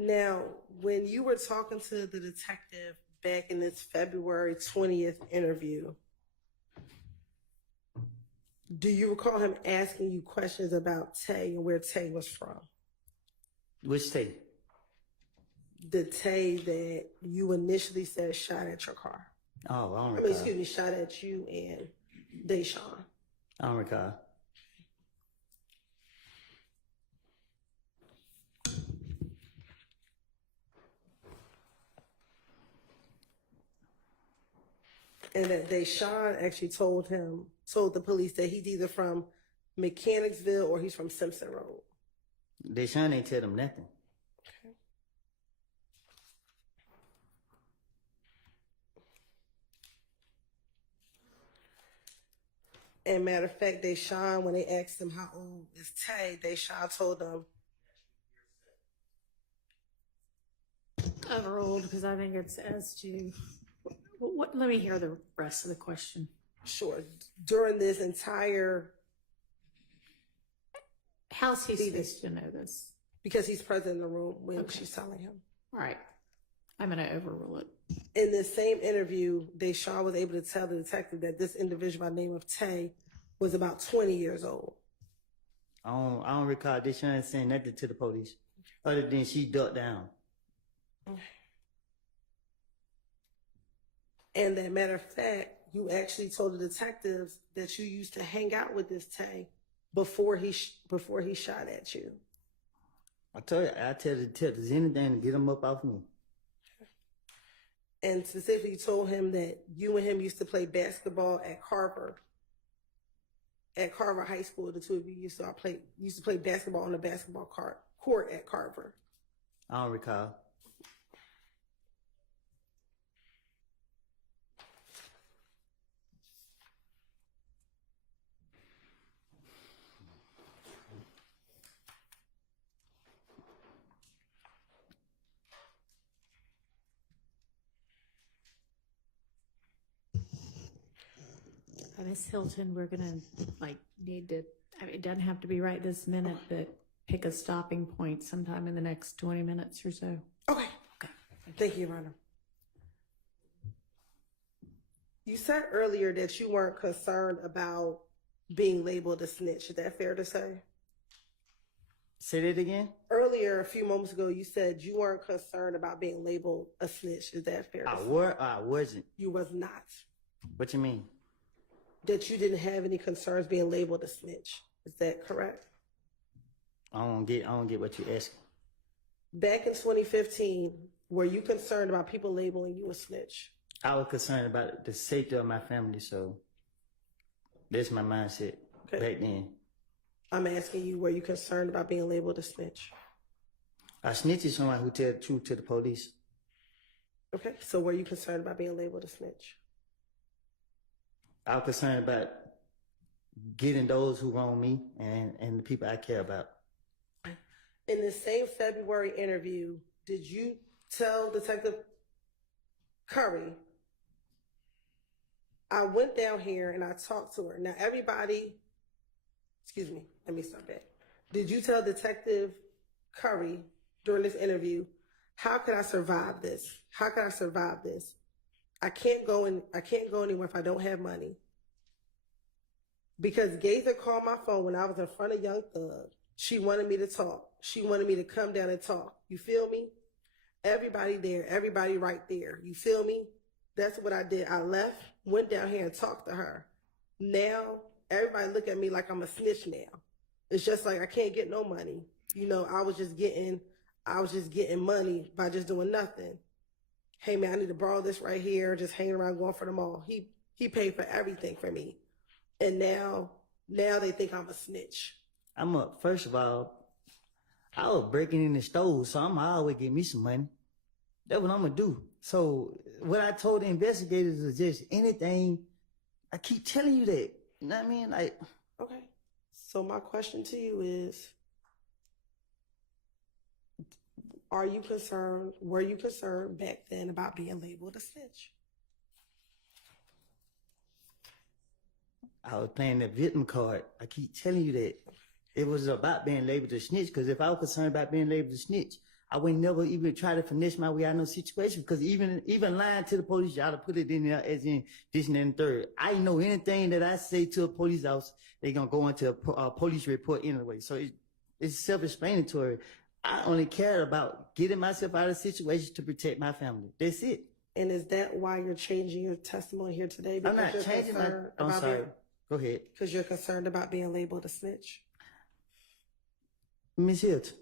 Now, when you were talking to the detective back in this February 20th interview, do you recall him asking you questions about Tay and where Tay was from? Which Tay? The Tay that you initially said shot at your car. Oh, I don't recall. Excuse me, shot at you and Deshaun. I don't recall. And that Deshaun actually told the police that he's either from Mechanicsville or he's from Simpson Road. Deshaun ain't tell them nothing. Okay. And matter of fact, Deshaun, when they asked him how old is Tay, Deshaun told them overruled because I think it's as to what. Let me hear the rest of the question. Sure. During this entire, how's he supposed to know this? Because he's present in the room when she's telling him. All right, I'm going to overrule it. In this same interview, Deshaun was able to tell the detective that this individual by the name of Tay was about 20 years old. I don't recall Deshaun saying nothing to the police other than she ducked down. And that matter of fact, you actually told the detectives that you used to hang out with this Tay before he shot at you. I tell the detectives anything to get him up off me. And specifically told him that you and him used to play basketball at Carver. At Carver High School, the two of you used to play basketball on the basketball court at Carver. I don't recall. Miss Hylton, we're gonna need to. I mean, it doesn't have to be right this minute, but pick a stopping point sometime in the next 20 minutes or so. Okay. Thank you, Your Honor. You said earlier that you weren't concerned about being labeled a snitch. Is that fair to say? Say that again? Earlier, a few moments ago, you said you weren't concerned about being labeled a snitch. Is that fair to say? I wasn't. You was not. What you mean? That you didn't have any concerns being labeled a snitch. Is that correct? I don't get what you're asking. Back in 2015, were you concerned about people labeling you a snitch? I was concerned about the safety of my family, so that's my mindset back then. I'm asking you, were you concerned about being labeled a snitch? A snitch is someone who tells the truth to the police. Okay, so were you concerned about being labeled a snitch? I was concerned about getting those who wrong me and the people I care about. In the same February interview, did you tell Detective Curry, I went down here and I talked to her. Now everybody, excuse me, let me start back. Did you tell Detective Curry during this interview, how can I survive this? How can I survive this? I can't go anywhere if I don't have money. Because Gaither called my phone when I was in front of Young Thug. She wanted me to talk. She wanted me to come down and talk. You feel me? Everybody there, everybody right there. You feel me? That's what I did. I left, went down here and talked to her. Now, everybody look at me like I'm a snitch now. It's just like I can't get no money. You know, I was just getting money by just doing nothing. Hey man, I need to borrow this right here, just hanging around going for the mall. He paid for everything for me. And now they think I'm a snitch. First of all, I was breaking in the stove, so I'm always get me some money. That's what I'm gonna do. So what I told the investigators is just anything. I keep telling you that. You know what I mean? Okay. So my question to you is, were you concerned back then about being labeled a snitch? I was playing the victim card. I keep telling you that. It was about being labeled a snitch, because if I was concerned about being labeled a snitch, I would never even try to finesse my way out of no situation, because even lying to the police, y'all to put it in there as in this and then the third. I know anything that I say to a police officer, they're going to go into a police report anyway. So it's self-explanatory. I only care about getting myself out of situations to protect my family. That's it. And is that why you're changing your testimony here today? I'm not changing my... I'm sorry. Go ahead. Because you're concerned about being labeled a snitch? Miss Hylton,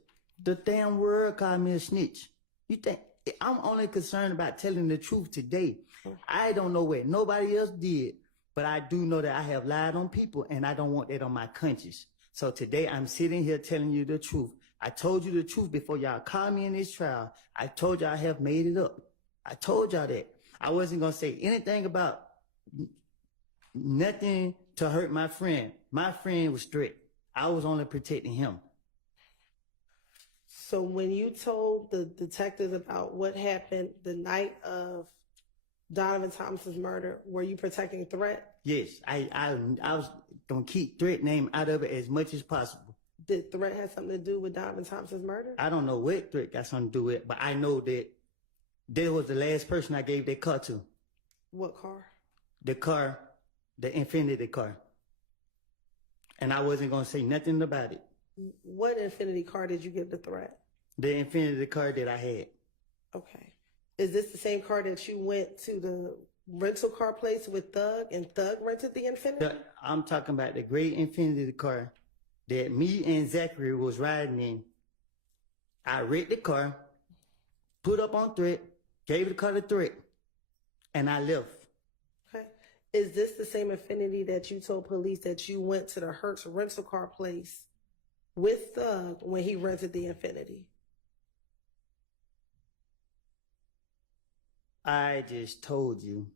the damn world called me a snitch. You think I'm only concerned about telling the truth today? I don't know what nobody else did, but I do know that I have lied on people, and I don't want that on my conscience. So today I'm sitting here telling you the truth. I told you the truth before y'all called me in this trial. I told y'all I have made it up. I told y'all that. I wasn't going to say anything about nothing to hurt my friend. My friend was strict. I was only protecting him. So when you told the detectives about what happened the night of Donovan Thomas's murder, were you protecting Threat? Yes, I was going to keep Threat name out of it as much as possible. Did Threat have something to do with Donovan Thomas's murder? I don't know what Threat got something to do with it, but I know that there was the last person I gave that car to. What car? The car, the Infiniti car. And I wasn't going to say nothing about it. What Infiniti car did you give to Threat? The Infiniti car that I had. Okay. Is this the same car that you went to the rental car place with Thug and Thug rented the Infiniti? I'm talking about the gray Infiniti car that me and Zachary was riding in. I wrecked the car, put up on Threat, gave the car to Threat, and I left. Okay. Is this the same Infiniti that you told police that you went to the Hertz rental car place with Thug when he rented the Infiniti? I just told you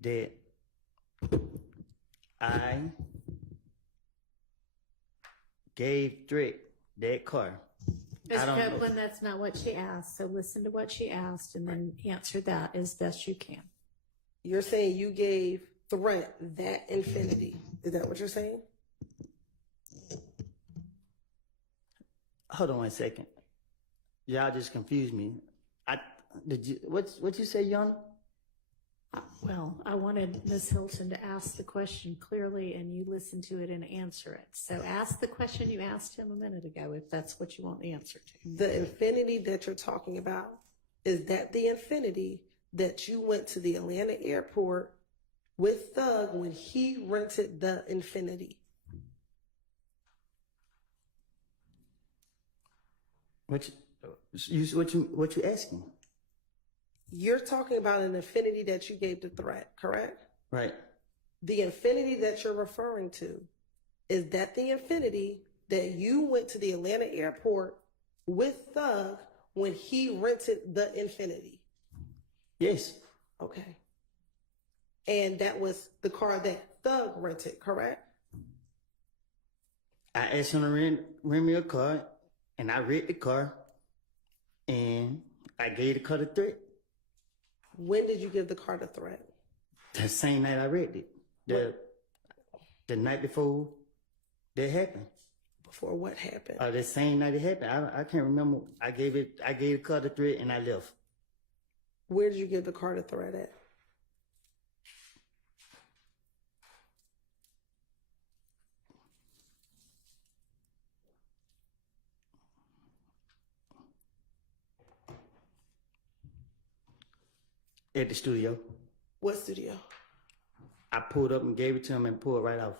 that I gave Threat that car. Ms. Copeland, that's not what she asked. So listen to what she asked and then answer that as best you can. You're saying you gave Threat that Infiniti. Is that what you're saying? Hold on 1 second. Y'all just confused me. What you say, Yana? Well, I wanted Ms. Hylton to ask the question clearly and you listen to it and answer it. So ask the question you asked him a minute ago if that's what you want the answer to. The Infiniti that you're talking about, is that the Infiniti that you went to the Atlanta airport with Thug when he rented the Infiniti? What you asking? You're talking about an Infiniti that you gave to Threat, correct? Right. The Infiniti that you're referring to, is that the Infiniti that you went to the Atlanta airport with Thug when he rented the Infiniti? Yes. Okay. And that was the car that Thug rented, correct? I asked him to rent me a car, and I rented the car, and I gave the car to Threat. When did you give the car to Threat? The same night I rented it. The night before that happened. Before what happened? The same night it happened. I can't remember. I gave the car to Threat and I left. Where did you give the car to Threat at? At the studio. What studio? I pulled up and gave it to him and pulled right off.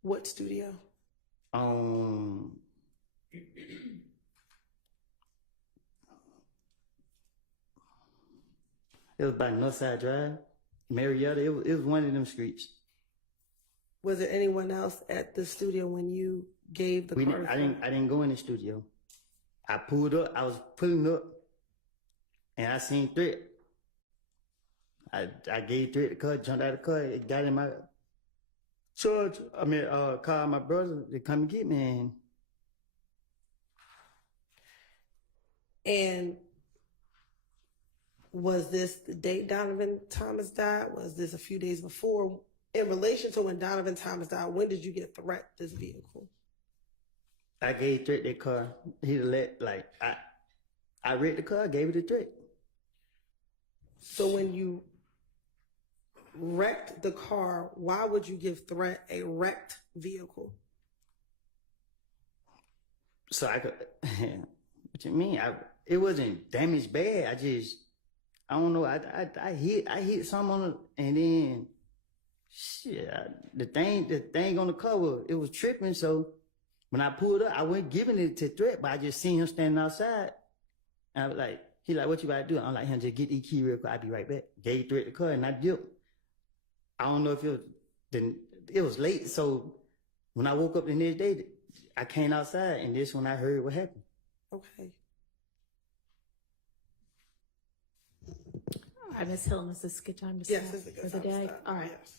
What studio? It was by Northside Drive, Marietta. It was one of them streets. Was there anyone else at the studio when you gave the car? I didn't go in the studio. I pulled up. I was pulling up, and I seen Threat. I gave Threat the car, jumped out of the car, it got in my charge. Called my brother to come and get me. And was this the date Donovan Thomas died? Was this a few days before? In relation to when Donovan Thomas died, when did you get Threat this vehicle? I gave Threat that car. He let like I wrecked the car, gave it a Threat. So when you wrecked the car, why would you give Threat a wrecked vehicle? So I could. What you mean? It wasn't damaged bad. I don't know. I hit something on it, and then shit. The thing on the cover, it was tripping. So when I pulled up, I wasn't giving it to Threat, but I just seen him standing outside. And I was like, he like, what you about to do? I'm like, just get the key real quick. I'll be right back. Gave Threat the car, and I dipped. I don't know if it was late. So when I woke up the next day, I came outside, and this when I heard what happened. Okay. All right, Ms. Hylton, is this a good time to Yes, stop it's a good for the time to day? stop. All right. Yes.